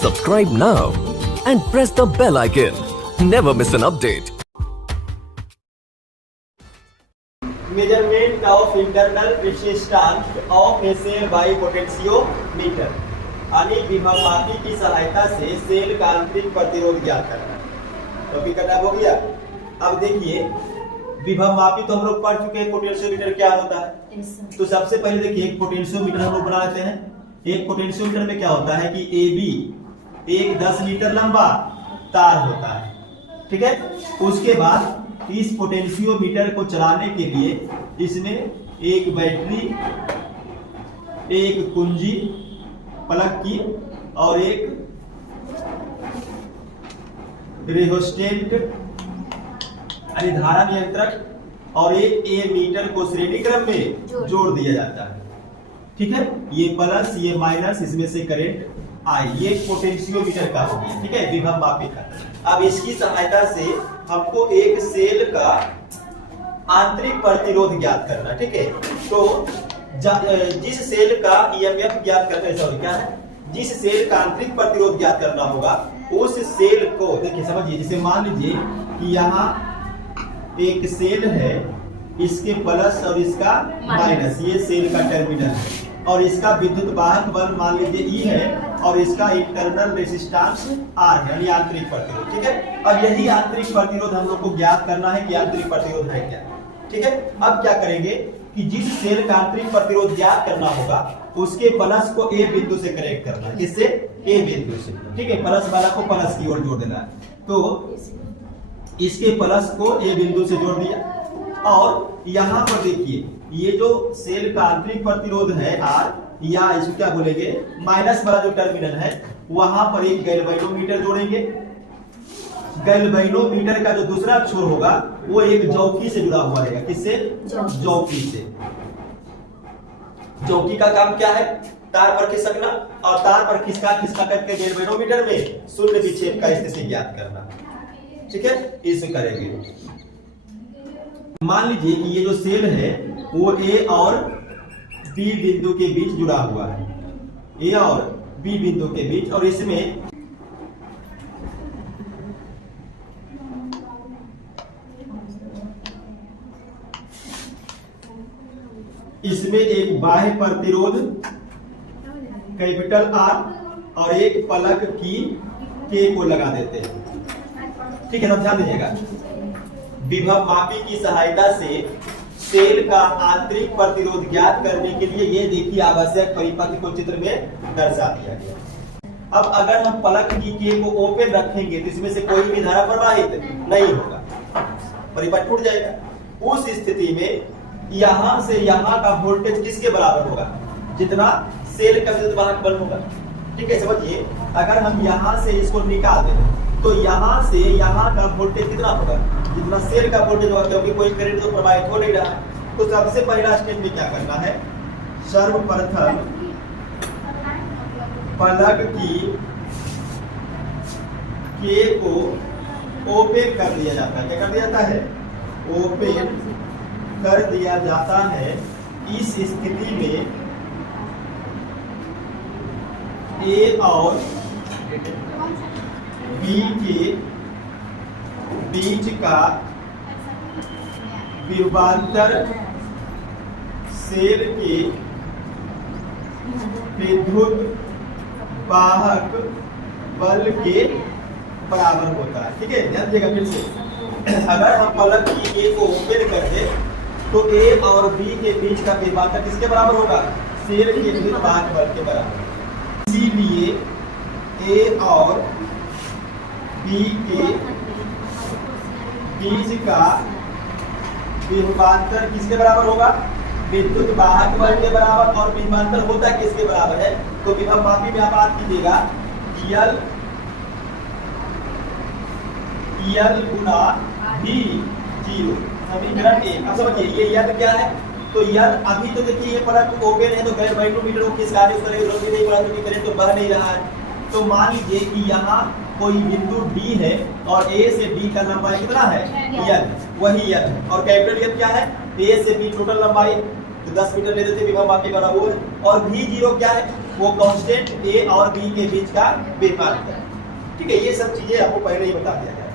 Subscribe now and press the bell icon. Never miss an update. Measurement of internal resistance of a cell by potentiometer यानी विभवमापी की सहायता से cell का आंतरिक प्रतिरोध ज्ञात करना। टॉपिक का नाम हो गया। अब देखिए विभवमापी तो हम लोग पढ़ चुके हैं, पोटेंशियोमीटर क्या होता है। तो सबसे पहले देखिए एक पोटेंशियोमीटर हम लोग बना लेते हैं। एक पोटेंशियोमीटर में क्या होता है कि AB एक 10 मीटर लंबा तार होता है, ठीक है। उसके बाद इस पोटेंशियोमीटर को चलाने के लिए इसमें एक बैटरी, एक कुंजी प्लग की और एक रेहोस्टेट यानी धारा नियंत्रक और एक एमीटर को श्रेणी क्रम में जोड़ दिया जाता है, ठीक है। ये प्लस ये माइनस, इसमें से करंट आई, ये पोटेंशियोमीटर का हो गया, ठीक है, विभवमापी का। अब इसकी सहायता से हमको एक सेल का आंतरिक प्रतिरोध ज्ञात करना, ठीक है। तो जिस सेल का ईएमएफ ज्ञात करना, सॉरी क्या है, जिस सेल का आंतरिक प्रतिरोध ज्ञात करना होगा उस सेल को देखिए समझिए। जैसे मान लीजिए कि यहाँ एक सेल है, इसके प्लस और इसका माइनस, ये सेल का टर्मिनल है और इसका विद्युत वाहक बल मान लीजिए ई है और इसका इंटरनल रेजिस्टेंस आर है यानी आंतरिक प्रतिरोध, ठीक है। अब यही आंतरिक प्रतिरोध हम लोग को ज्ञात करना है कि आंतरिक प्रतिरोध है क्या, ठीक है। अब क्या करेंगे कि जिस सेल का आंतरिक प्रतिरोध ज्ञात करना होगा उसके प्लस को ए बिंदु से कनेक्ट करना है, किससे, ए बिंदु से, ठीक है। प्लस वाला को प्लस की ओर जोड़ देना है। तो इसके प्लस को ए बिंदु से जोड़ दिया और यहाँ पर देखिए ये जो सेल का आंतरिक प्रतिरोध है आर, या इसको क्या बोलेंगे माइनस वाला जो टर्मिनल है, वहां पर एक गैल्वेनोमीटर जोड़ेंगे। गैल्वेनोमीटर का जो दूसरा छोर होगा वो एक जौकी से जुड़ा हुआ रहेगा, किससे, जौकी से। जौकी का काम क्या है, तार पर खिसकना और तार पर खिसका करके गैल्वेनोमीटर में शून्य विक्षेप का स्थिति ज्ञात करना, ठीक है। इसे करेंगे। मान लीजिए कि ये जो सेल है वो ए और बी बिंदु के बीच जुड़ा हुआ है, ए और बी बिंदु के बीच, और इसमें एक बाह्य प्रतिरोध कैपिटल आर और एक प्लग की के को लगा देते हैं, ठीक है। सब ध्यान दीजिएगा। विभवमापी की सहायता से सेल का आंतरिक प्रतिरोध ज्ञात करने के लिए ये देखिए आवश्यक परिपथ को चित्र में दर्शा दिया गया। अब अगर हम प्लग की के को ओपन रखेंगे तो इसमें से कोई भी धारा प्रवाहित नहीं होगा, परिपथ टूट जाएगा। उस स्थिति में यहां से यहां का वोल्टेज किसके बराबर होगा, जितना सेल का विद्युत वाहक बल होगा, ठीक है। समझिए अगर हम यहां से इसको निकाल दें तो यहां से यहां का वोल्टेज कितना होगा, जितना सेल का वोल्टेज होगा, क्योंकि कोई करंट तो प्रवाहित हो नहीं रहा है। तो सबसे पहला स्टेप में क्या करना है, सर्वप्रथम प्लग की के को ओपन कर दिया जाता है। क्या कर दिया जाता है, ओपन कर दिया जाता है। इस स्थिति में ए और बी के बीच का विभवांतर सेल के विद्युत वाहक बल के बराबर होता है, ठीक है। ध्यान दीजिएगा फिर से। अगर हम प्लग की ए को ओपन कर दे तो ए और बी के बीच का विभवांतर किसके बराबर होगा, सेल के विद्युत वाहक बल के बराबर। इसीलिए ए और बी के बीच का विभवांतर किसके बराबर होगा, विद्युत वाहक बल के बराबर। और विभवांतर होता किसके बराबर है, तो विभवमापी में आप बात कीजिएगा यल गुना बी जीरो, समीकरण 1। अब समझिए ये यल क्या है, तो यल अभी तो देखिए ये प्लग ओपन है तो गैल्वेनोमीटर को किस कार्य पर नहीं पड़ा, क्योंकि करंट तो बह नहीं रहा है। तो मान लीजिए कि यहाँ कोई बिंदु डी है और ए से बी का लंबाई कितना है, यल, वही यल। और कैपिटल यल क्या है, ए से बी टोटल लंबाई, तो 10 मीटर ले देते विभवमापी वाला वो है। और भी जीरो क्या है, वो कांस्टेंट ए और बी के बीच का विभवांतर। ठीक है, ये सब चीजें आपको पहले ही बता दिया गया।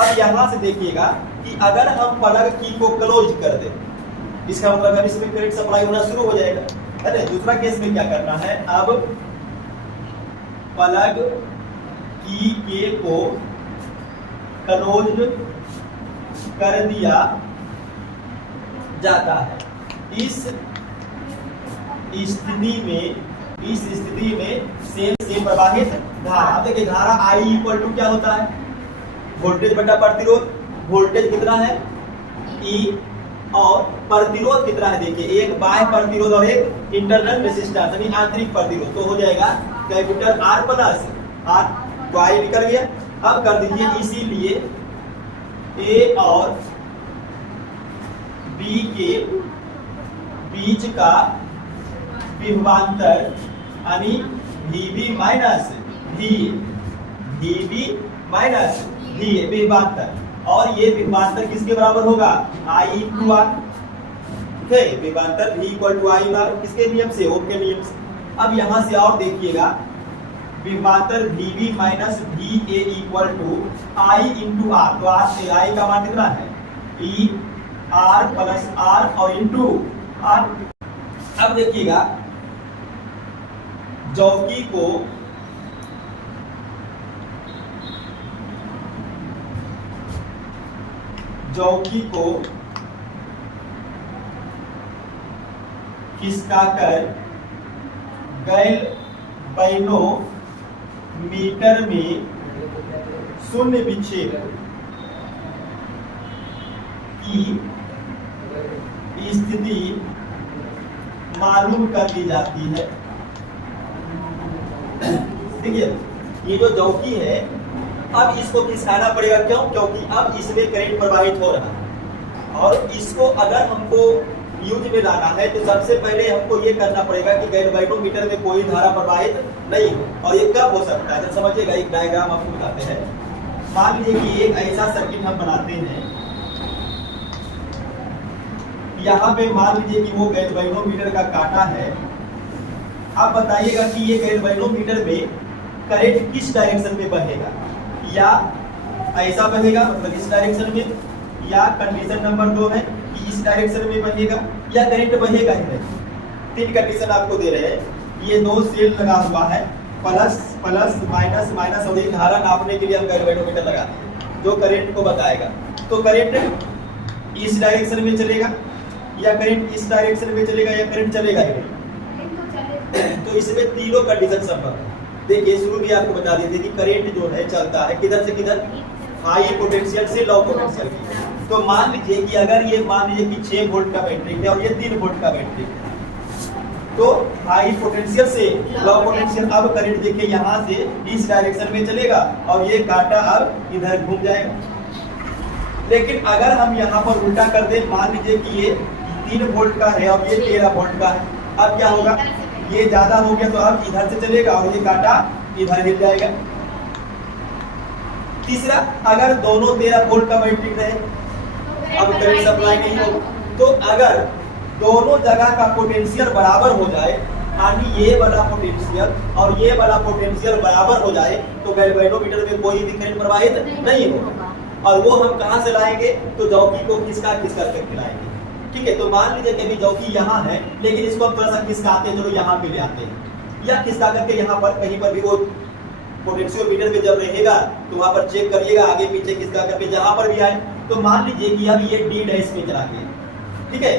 अब यहां से देखिएगा कि अगर हम प्लग की को क्लोज कर दें, इसका मतलब है इसमें करंट सप्लाई होना शुरू हो जाएगा, है ना। दूसरा केस में क्या करना है, अब प्लग की के को क्लोज कर दिया जाता है। इस स्थिति में से प्रवाहित धारा, देखिए धारा I इक्वल टू क्या होता है, वोल्टेज बटा प्रतिरोध। वोल्टेज कितना है E और प्रतिरोध कितना है, देखिए एक बाह्य प्रतिरोध और एक इंटरनल रेजिस्टेंस यानी आंतरिक प्रतिरोध, तो हो जाएगा कैपिटल R प्लस R, तो I निकल गया। अब कर दीजिए, इसीलिए A और B के बीच का विभवांतर यानी VB minus VB minus VA विभवांतर, और ये विभवांतर किसके बराबर होगा, I इंटू R। ठीक है, विभवांतर V equal to I R, किसके नियम से, ओम के नियम से। अब यहां से और देखिएगा, विभवांतर VB minus VA equal to I into R, तो R से I का मान कितना है, E R प्लस R और इंटू R। अब देखिएगा, चौकी को खिसकाकर गैल्वेनोमीटर में शून्य विक्षेप की स्थिति मालूम कर दी जाती है। देखिए, ये जो चौकी है, अब इसको खिसकाना पड़ेगा, क्यों, क्योंकि अब इसमें करंट प्रवाहित हो रहा है, और इसको अगर हमको यूज में लाना है तो सबसे पहले हमको ये करना पड़ेगा कि गैल्वेनोमीटर में कोई धारा प्रवाहित नहीं हो। और ये कब हो सकता है, तो समझिएगा, एक डायग्राम आपको बताते हैं। मान लीजिए कि एक ऐसा सर्किट हम बनाते हैं, यहाँ पे मान लीजिए कि वो गैल्वेनोमीटर का कांटा है। अब बताइएगा कि ये गैल्वेनोमीटर में करंट किस डायरेक्शन में बहेगा, या ऐसा बहेगा मतलब इस डायरेक्शन में, या कंडीशन नंबर 2 है कि इस डायरेक्शन में बहेगा, या करंट बहेगा ही नहीं। 3 कंडीशन आपको दे रहे हैं। ये 2 सेल लगा हुआ है, प्लस प्लस माइनस माइनस, और एक धारा नापने के लिए हम गैल्वेनोमीटर लगाते हैं जो करंट को बताएगा। तो करंट इस डायरेक्शन में चलेगा, या करंट इस डायरेक्शन में चलेगा, या करंट चलेगा ही नहीं। तो इसमें तीनों कंडीशन संभव है। देखिए, शुरू में आपको बता देते कि करंट जो है चलता है किधर से किधर, हाई पोटेंशियल से लो पोटेंशियल की। तो मान लीजिए कि अगर ये मान लीजिए कि 6 वोल्ट का बैटरी है और ये 3 वोल्ट का बैटरी है, तो हाई पोटेंशियल से लो पोटेंशियल, अब करंट देखिए यहाँ से इस डायरेक्शन में चलेगा और ये कांटा अब इधर घूम जाएगा। लेकिन अगर हम यहाँ पर उल्टा कर दें, मान लीजिए कि ये 3 वोल्ट का है और ये 13 वोल्ट का है, अब क्या होगा, ये ज्यादा हो गया तो अब इधर से चलेगा और ये कांटा इधर हिल जाएगा। तीसरा, अगर दोनों 13 वोल्ट का बैटरी रहे, अब करंट सप्लाई नहीं हो, तो अगर दोनों जगह का पोटेंशियल बराबर हो जाए, यानी ये वाला पोटेंशियल और ये वाला पोटेंशियल बराबर हो जाए, तो गैल्वेनोमीटर में कोई भी करंट प्रवाहित नहीं होगा। और वो हम कहां से लाएंगे, तो चौकी को खिसका करके लाएंगे। ठीक है, तो मान लीजिए कि चौकी यहाँ है, लेकिन इसको हम थोड़ा सा खिसकाते हैं, चलो यहाँ पे ले आते हैं, या खिसका करके यहाँ पर कहीं पर भी वो पोटेंशियोमीटर में जब रहेगा तो वहां पर चेक करिएगा, आगे पीछे खिसका करके जहां पर भी आए। तो मान लीजिए कि अब ये D डैश में चला गया। ठीक है,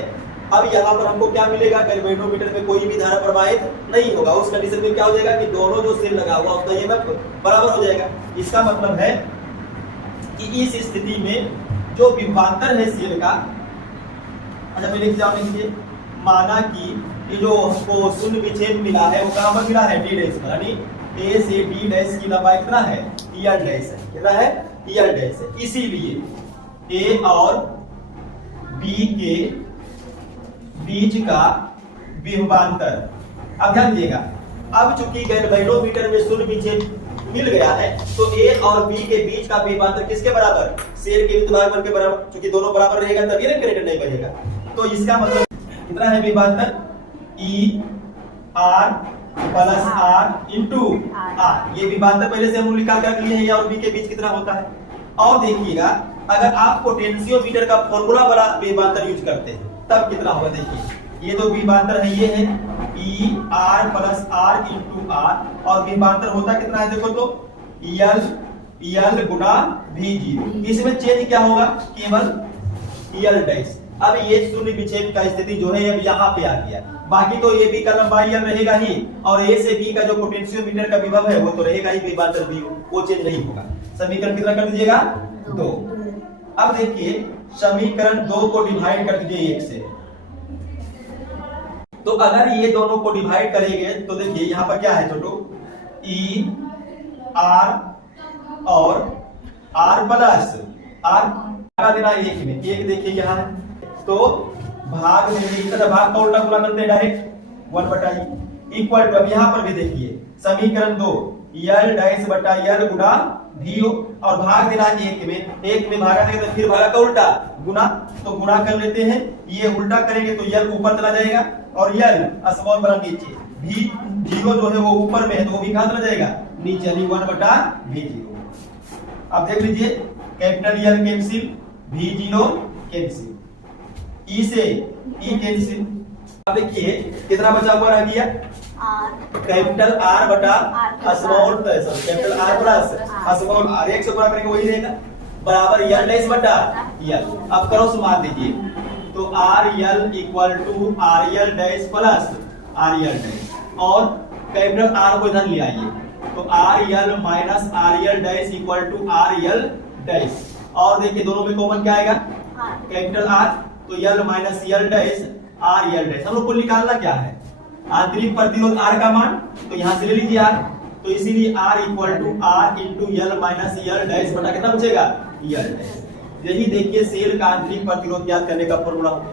अब यहाँ पर हमको क्या मिलेगा, गैल्वेनोमीटर में कोई भी धारा प्रवाहित नहीं होगा। उस कंडीशन में क्या हो जाएगा कि दोनों जो सेल लगा हुआ उसका EMF बराबर हो जाएगा। इसका मतलब है कि इस स्थिति में जो विभवांतर है सेल का, अच्छा मैं लिख जाऊँ, लिखिए, माना कि ये जो हमको शून्य विक्षेप मिला है वो कहाँ पर मिला है, D डैश पर, यानी A से D डैश की लंबाई कितना है, ER डैश है, कितना है, ER डैश है। इसीलिए A और B के बीच का विभवांतर, अब ध्यान दीजिएगा, अब चूंकि गैल्वेनोमीटर में शून्य विक्षेप मिल गया है, तो A और B के बीच का विभवांतर किसके बराबर, सेल के विद्युत के बराबर। चूंकि दोनों बराबर रहेगा तभी ना करंट नहीं बहेगा। तो इसका मतलब कितना है विभवांतर, ER plus R into R. ये विभवांतर पहले से हम निकाल कर लिए हैं, और बी के बीच कितना होता है। और देखिएगा अगर आप पोटेंशियोमीटर का फॉर्मूला वाला विभवांतर यूज करते हैं तब कितना होगा। देखिए ये तो विभवांतर है, ये है E R plus R into R, और विभवांतर होता कितना है देखो तो यल गुना वी जीरो। इसमें चेंज क्या होगा, केवल यल डैश। अब ये शून्य विच्छेद का स्थिति जो है अब यहाँ पे आ गया, बाकी तो ए बी का लंबा यल रहेगा ही, और ए से बी का जो पोटेंशियोमीटर का विभव है वो तो रहेगा ही, विभवांतर भी वो चेंज नहीं होगा। समीकरण कितना कर दीजिएगा, 2। अब देखिए समीकरण 2 को डिवाइड कर दीजिए 1 से। तो अगर ये दोनों को डिवाइड करेंगे तो देखिए यहाँ पर क्या है छोटो, ई आर और आर प्लस आर का देना 1 में, 1 देखिए यहाँ है तो भाग में भाग का उल्टा गुना करते हैं डायरेक्ट 1/e इक्वल टू। अब यहाँ पर भी देखिए समीकरण 2 यल डैश बटा यल गुना वी, और भाग देना 1 में, 1 में भागा देंगे तो फिर भागा का उल्टा गुना, तो गुना कर लेते हैं। ये उल्टा करेंगे तो यल ऊपर चला जाएगा और यल स्मॉल बना नीचे, भी जीरो जो है वो ऊपर में है तो वो भी कहां चला जाएगा, नीचे, यानी 1/v0। अब देख लीजिए capital L cancel, v0 cancel, ई से ई कैंसिल। अब देखिए कितना बचा हुआ रह गया, कैपिटल आर बटा small capital R plus small R, 1 से गुणा करेंगे वही रहेगा, बराबर यल डैश बटा यल। अब क्रॉस मार दीजिए तो R L equal to R L dash plus R L dash, और कैपिटल आर को इधर ले आइए तो R L minus R L dash equal to R L dash, और देखिए दोनों में कॉमन क्या आएगा, कैपिटल आर, तो L minus L dash R L dash. हम लोग को निकालना क्या है, आंतरिक प्रतिरोध आर का मान, तो यहां से ले लीजिए आर, तो इसीलिए R equal to R into L minus L dash बटा कितना बचेगा, यल डैश। यही देखिए सेल का आंतरिक प्रतिरोध ज्ञात करने का फॉर्मूला होगा।